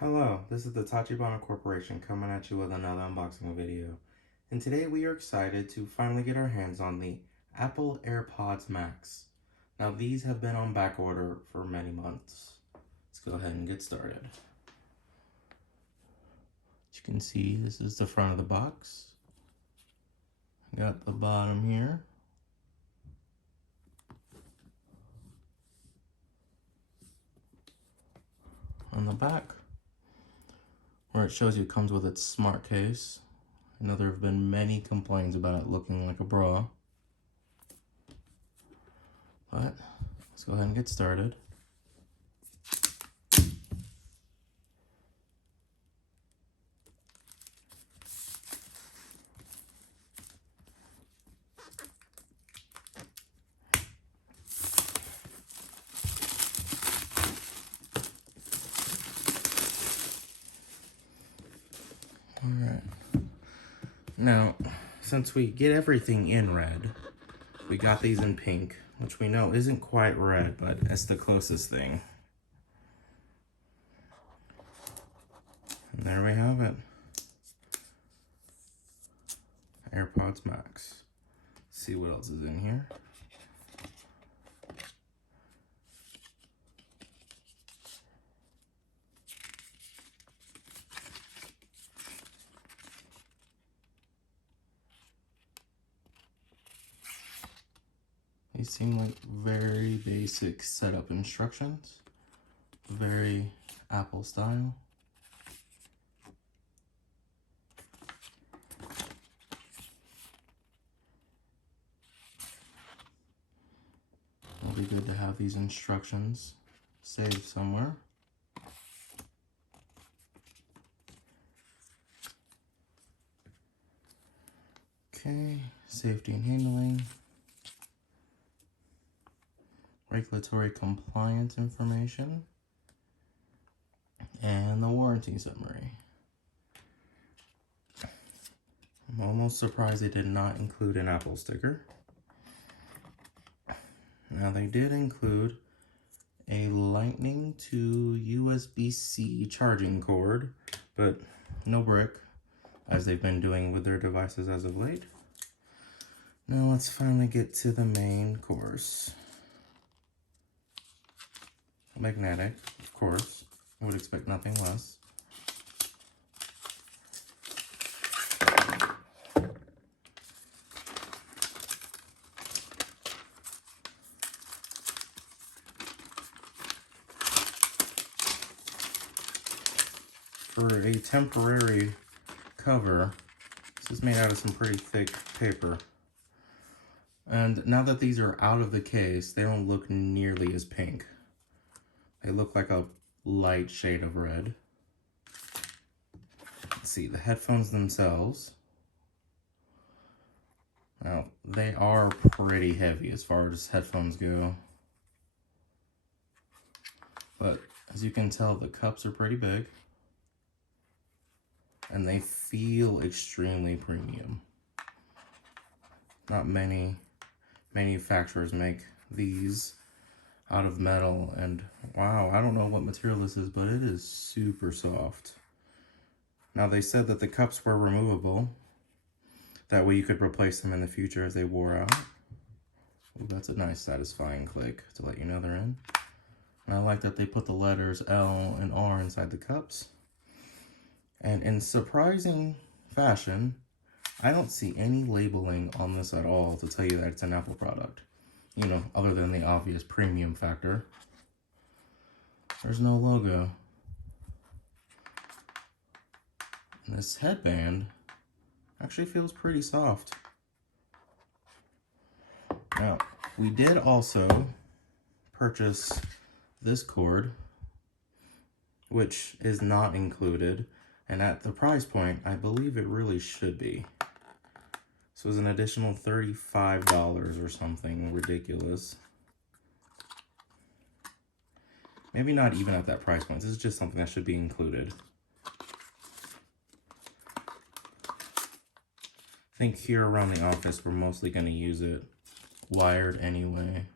Hello, this is the Tachibana Corporation coming at you with another unboxing video. And today we are excited to finally get our hands on the Apple AirPods Max. Now these have been on back order for many months. Let's go ahead and get started. As you can see, this is the front of the box. Got the bottom here. On the back, where it shows you it comes with its smart case. I know there have been many complaints about it looking like a bra. But let's go ahead and get started. Alright. Now, since we get everything in red, we got these in pink, which we know isn't quite red, but it's the closest thing. And there we have it. AirPods Max. Let's see what else is in here. These seem like very basic setup instructions. Very Apple style. It'll be good to have these instructions saved somewhere. Okay, safety and handling. Regulatory compliance information, and the warranty summary. I'm almost surprised they did not include an Apple sticker. Now they did include a Lightning to USB-C charging cord, but no brick, as they've been doing with their devices as of late. Now let's finally get to the main course. Magnetic, of course. I would expect nothing less. For a temporary cover, this is made out of some pretty thick paper. And now that these are out of the case, they don't look nearly as pink. They look like a light shade of red. Let's see, the headphones themselves. Now, they are pretty heavy as far as headphones go. But as you can tell, the cups are pretty big. And they feel extremely premium. Not many manufacturers make these out of metal, and wow, I don't know what material this is, but it is super soft. Now they said that the cups were removable, that way you could replace them in the future as they wore out. Ooh, that's a nice satisfying click to let you know they're in. And I like that they put the letters L and R inside the cups. And in surprising fashion, I don't see any labeling on this at all to tell you that it's an Apple product. You know, other than the obvious premium factor. There's no logo. And this headband actually feels pretty soft. Now, we did also purchase this cord, which is not included, and at the price point, I believe it really should be. So it was an additional $35 or something ridiculous. Maybe not even at that price point. This is just something that should be included. I think here around the office, we're mostly going to use it wired anyway.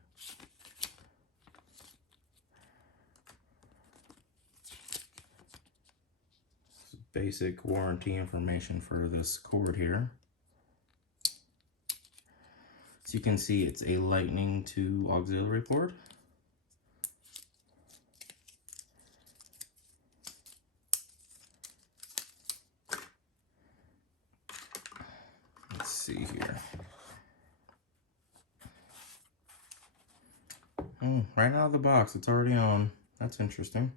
basic warranty information for this cord here. So you can see it's a Lightning to auxiliary port. Let's see here. Oh, right out of the box, it's already on. That's interesting.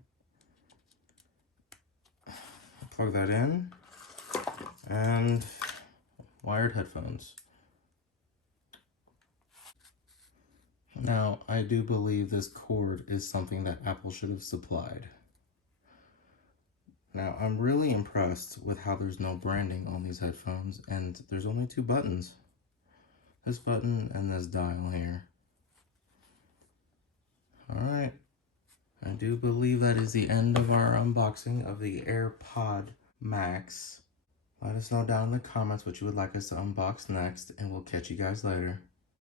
Plug that in, and wired headphones. Now, I do believe this cord is something that Apple should have supplied. Now, I'm really impressed with how there's no branding on these headphones, and there's only 2 buttons. This button and this dial here. Alright, I do believe that is the end of our unboxing of the AirPod Max. Let us know down in the comments what you would like us to unbox next, and we'll catch you guys later.